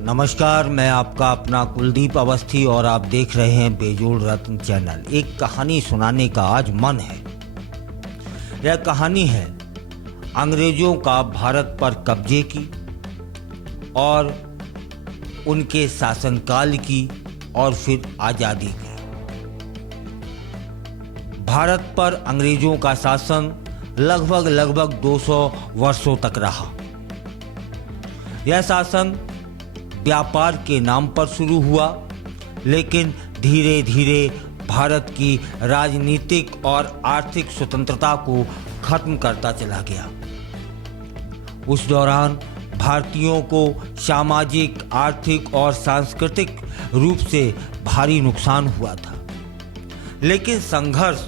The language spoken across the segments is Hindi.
नमस्कार, मैं आपका अपना कुलदीप अवस्थी और आप देख रहे हैं बेजोड़ रत्न चैनल। एक कहानी सुनाने का आज मन है। यह कहानी है अंग्रेजों का भारत पर कब्जे की और उनके शासनकाल की और फिर आज़ादी की। भारत पर अंग्रेजों का शासन लगभग 200 वर्षों तक रहा। यह शासन व्यापार के नाम पर शुरू हुआ, लेकिन धीरे धीरे भारत की राजनीतिक और आर्थिक स्वतंत्रता को खत्म करता चला गया। उस दौरान भारतीयों को सामाजिक, आर्थिक और सांस्कृतिक रूप से भारी नुकसान हुआ था। लेकिन संघर्ष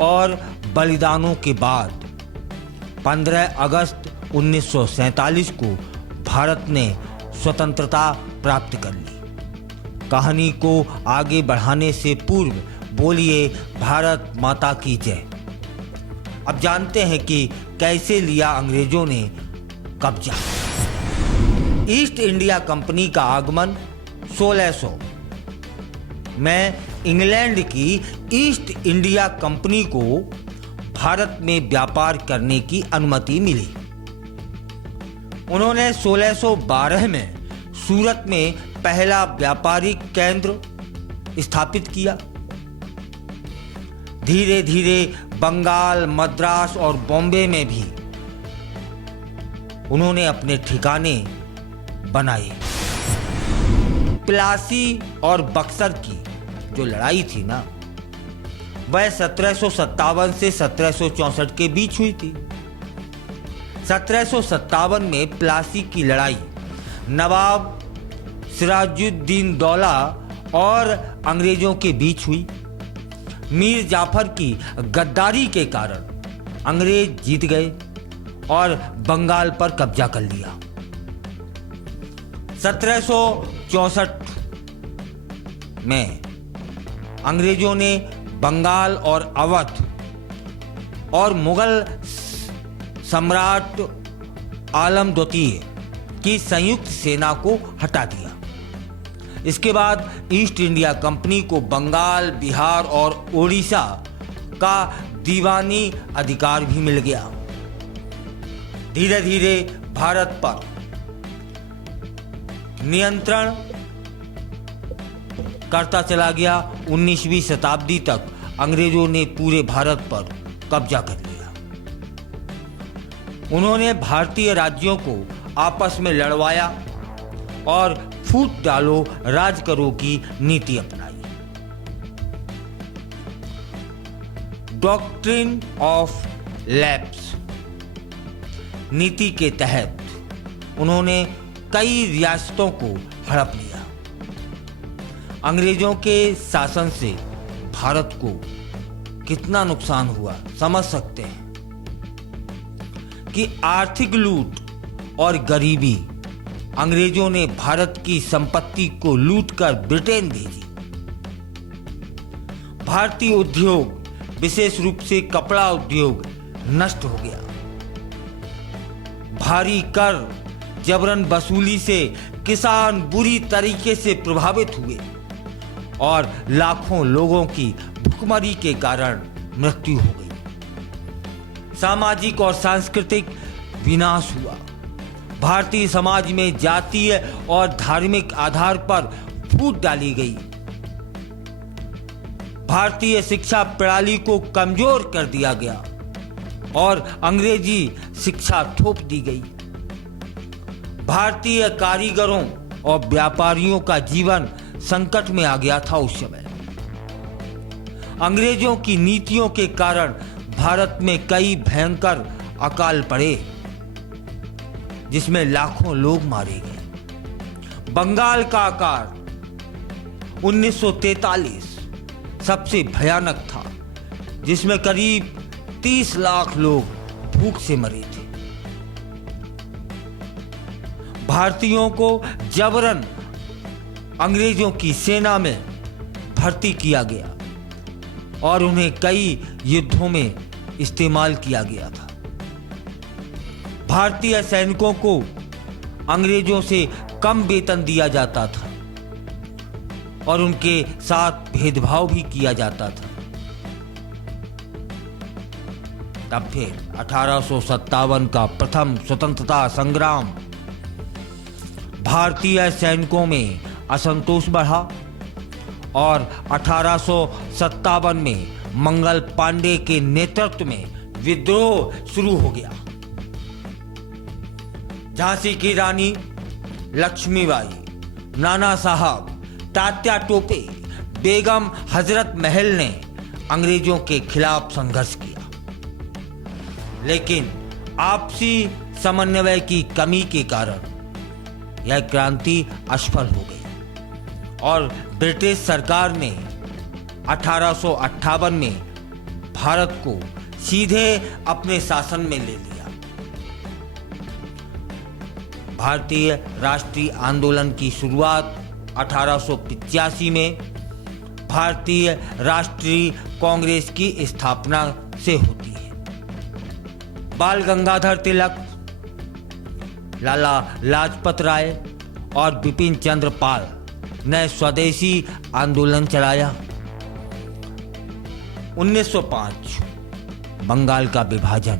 और बलिदानों के बाद 15 अगस्त 1947 को भारत ने स्वतंत्रता प्राप्त कर ली। कहानी को आगे बढ़ाने से पूर्व बोलिए भारत माता की जय। अब जानते हैं कि कैसे लिया अंग्रेजों ने कब्जा। ईस्ट इंडिया कंपनी का आगमन 1600 में इंग्लैंड की ईस्ट इंडिया कंपनी को भारत में व्यापार करने की अनुमति मिली। उन्होंने 1612 में सूरत में पहला व्यापारिक केंद्र स्थापित किया। धीरे धीरे बंगाल, मद्रास और बॉम्बे में भी उन्होंने अपने ठिकाने बनाए। प्लासी और बक्सर की जो लड़ाई थी ना, वह 1757 से 1764 के बीच हुई थी। 1757 में प्लासी की लड़ाई नवाब सिराजुद्दीन दौला और अंग्रेजों के बीच हुई। मीर जाफर की गद्दारी के कारण अंग्रेज जीत गए और बंगाल पर कब्जा कर लिया। 1764 में अंग्रेजों ने बंगाल और अवध और मुगल सम्राट आलम द्वितीय की संयुक्त सेना को हटा दिया। इसके बाद ईस्ट इंडिया कंपनी को बंगाल, बिहार और ओडिशा का दीवानी अधिकार भी मिल गया। धीरे धीरे भारत पर नियंत्रण करता चला गया। 19वीं शताब्दी तक अंग्रेजों ने पूरे भारत पर कब्जा कर लिया। उन्होंने भारतीय राज्यों को आपस में लड़वाया और फूट डालो राज करो की नीति अपनाई। डॉक्ट्रिन ऑफ लैप्स नीति के तहत उन्होंने कई रियासतों को हड़प लिया। अंग्रेजों के शासन से भारत को कितना नुकसान हुआ समझ सकते हैं कि आर्थिक लूट और गरीबी। अंग्रेजों ने भारत की संपत्ति को लूटकर ब्रिटेन भेजी। भारतीय उद्योग, विशेष रूप से कपड़ा उद्योग, नष्ट हो गया। भारी कर जबरन वसूली से किसान बुरी तरीके से प्रभावित हुए और लाखों लोगों की भुखमरी के कारण मृत्यु हो गई। सामाजिक और सांस्कृतिक विनाश हुआ। भारतीय समाज में जातीय और धार्मिक आधार पर फूट डाली गई। भारतीय शिक्षा प्रणाली को कमजोर कर दिया गया और अंग्रेजी शिक्षा थोप दी गई। भारतीय कारीगरों और व्यापारियों का जीवन संकट में आ गया था उस समय। अंग्रेजों की नीतियों के कारण भारत में कई भयंकर अकाल पड़े, जिसमें लाखों लोग मारे गए। बंगाल का अकाल 1943 सबसे भयानक था, जिसमें करीब 30 लाख लोग भूख से मरे थे। भारतीयों को जबरन अंग्रेजों की सेना में भर्ती किया गया और उन्हें कई युद्धों में इस्तेमाल किया गया था। भारतीय सैनिकों को अंग्रेजों से कम वेतन दिया जाता था और उनके साथ भेदभाव भी किया जाता था। तब फिर 1857 का प्रथम स्वतंत्रता संग्राम, भारतीय सैनिकों में असंतोष बढ़ा और 1857 में मंगल पांडे के नेतृत्व में विद्रोह शुरू हो गया। झांसी की रानी लक्ष्मीबाई, नाना साहब, तात्या टोपे, बेगम हजरत महल ने अंग्रेजों के खिलाफ संघर्ष किया, लेकिन आपसी समन्वय की कमी के कारण यह क्रांति असफल हो गई और ब्रिटिश सरकार ने 1858 में भारत को सीधे अपने शासन में ले लिया। भारतीय राष्ट्रीय आंदोलन की शुरुआत 1885 में भारतीय राष्ट्रीय कांग्रेस की स्थापना से होती है। बाल गंगाधर तिलक, लाला लाजपत राय और बिपिन चंद्र पाल ने स्वदेशी आंदोलन चलाया। 1905 बंगाल का विभाजन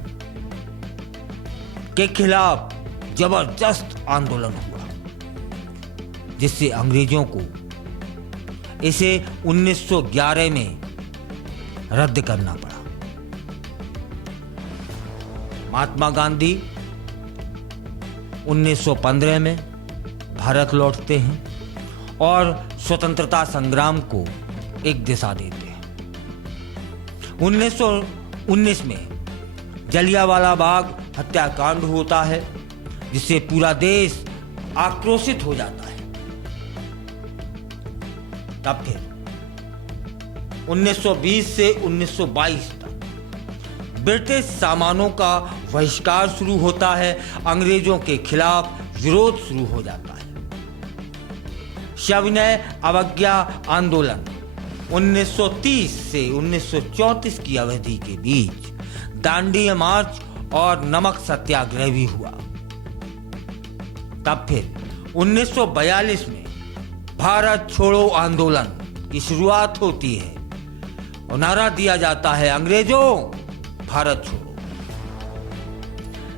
के खिलाफ जबरदस्त आंदोलन हुआ, जिससे अंग्रेजों को इसे 1911 में रद्द करना पड़ा। महात्मा गांधी 1915 में भारत लौटते हैं और स्वतंत्रता संग्राम को एक दिशा देते हैं। 1919 में जलियांवाला बाग हत्याकांड होता है, जिससे पूरा देश आक्रोशित हो जाता है। तब फिर 1920 से 1922 तक ब्रिटिश सामानों का बहिष्कार शुरू होता है। अंग्रेजों के खिलाफ विरोध शुरू हो जाता है। सविनय अवज्ञा आंदोलन 1930 से 1934 की अवधि के बीच दांडी मार्च और नमक सत्याग्रह भी हुआ। तब फिर 1942 में भारत छोड़ो आंदोलन की शुरुआत होती है और नारा दिया जाता है, अंग्रेजों भारत छोड़ो।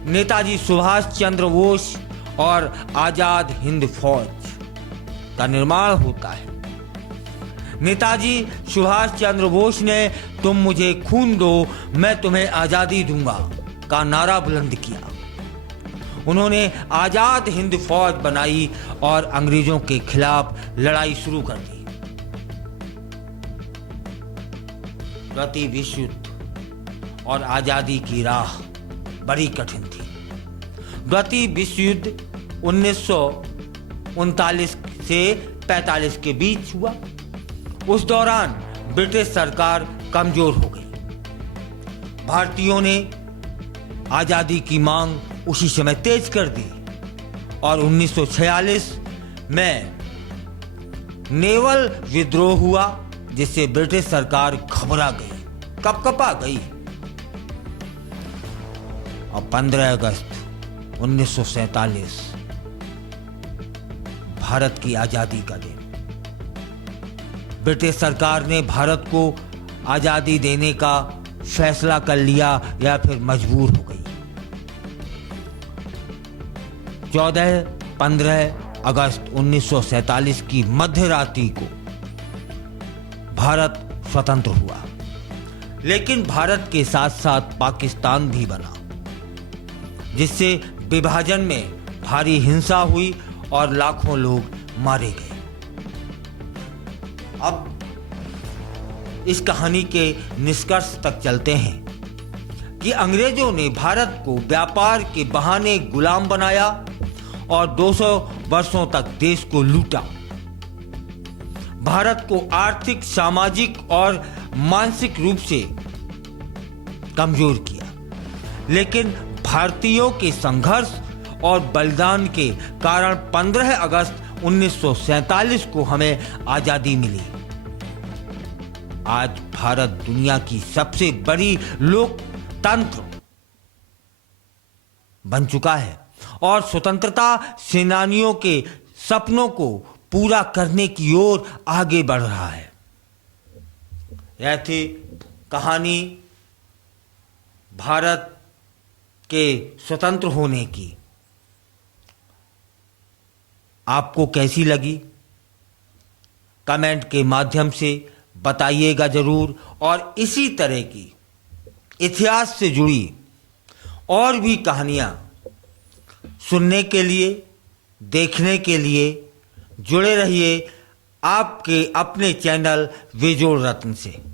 नेताजी सुभाष चंद्र बोस और आजाद हिंद फौज का निर्माण होता है। नेताजी सुभाष चंद्र बोस ने तुम मुझे खून दो, मैं तुम्हें आजादी दूंगा का नारा बुलंद किया। उन्होंने आजाद हिंद फौज बनाई और अंग्रेजों के खिलाफ लड़ाई शुरू कर दी। द्वितीय विश्व युद्ध और आजादी की राह बड़ी कठिन थी। द्वितीय विश्व युद्ध 1939 से 45 के बीच हुआ। उस दौरान ब्रिटिश सरकार कमजोर हो गई। भारतीयों ने आजादी की मांग उसी समय तेज कर दी और 1946 में नेवल विद्रोह हुआ, जिससे ब्रिटिश सरकार घबरा गई, कपकपा गई। और 15 अगस्त 1947 भारत की आजादी का दिन। ब्रिटिश सरकार ने भारत को आजादी देने का फैसला कर लिया या फिर मजबूर हो गई। 14-15 अगस्त 1947 की मध्य रात्रि को भारत स्वतंत्र हुआ, लेकिन भारत के साथ साथ पाकिस्तान भी बना, जिससे विभाजन में भारी हिंसा हुई और लाखों लोग मारे गए। अब इस कहानी के निष्कर्ष तक चलते हैं कि अंग्रेजों ने भारत को व्यापार के बहाने गुलाम बनाया और 200 वर्षों तक देश को लूटा। भारत को आर्थिक, सामाजिक और मानसिक रूप से कमजोर किया, लेकिन भारतीयों के संघर्ष और बलिदान के कारण 15 अगस्त 1947 को हमें आजादी मिली। आज भारत दुनिया की सबसे बड़ी लोकतंत्र बन चुका है और स्वतंत्रता सेनानियों के सपनों को पूरा करने की ओर आगे बढ़ रहा है। यह थी कहानी भारत के स्वतंत्र होने की। आपको कैसी लगी कमेंट के माध्यम से बताइएगा जरूर, और इसी तरह की इतिहास से जुड़ी और भी कहानियां सुनने के लिए, देखने के लिए जुड़े रहिए आपके अपने चैनल बेजोड़ रत्न से।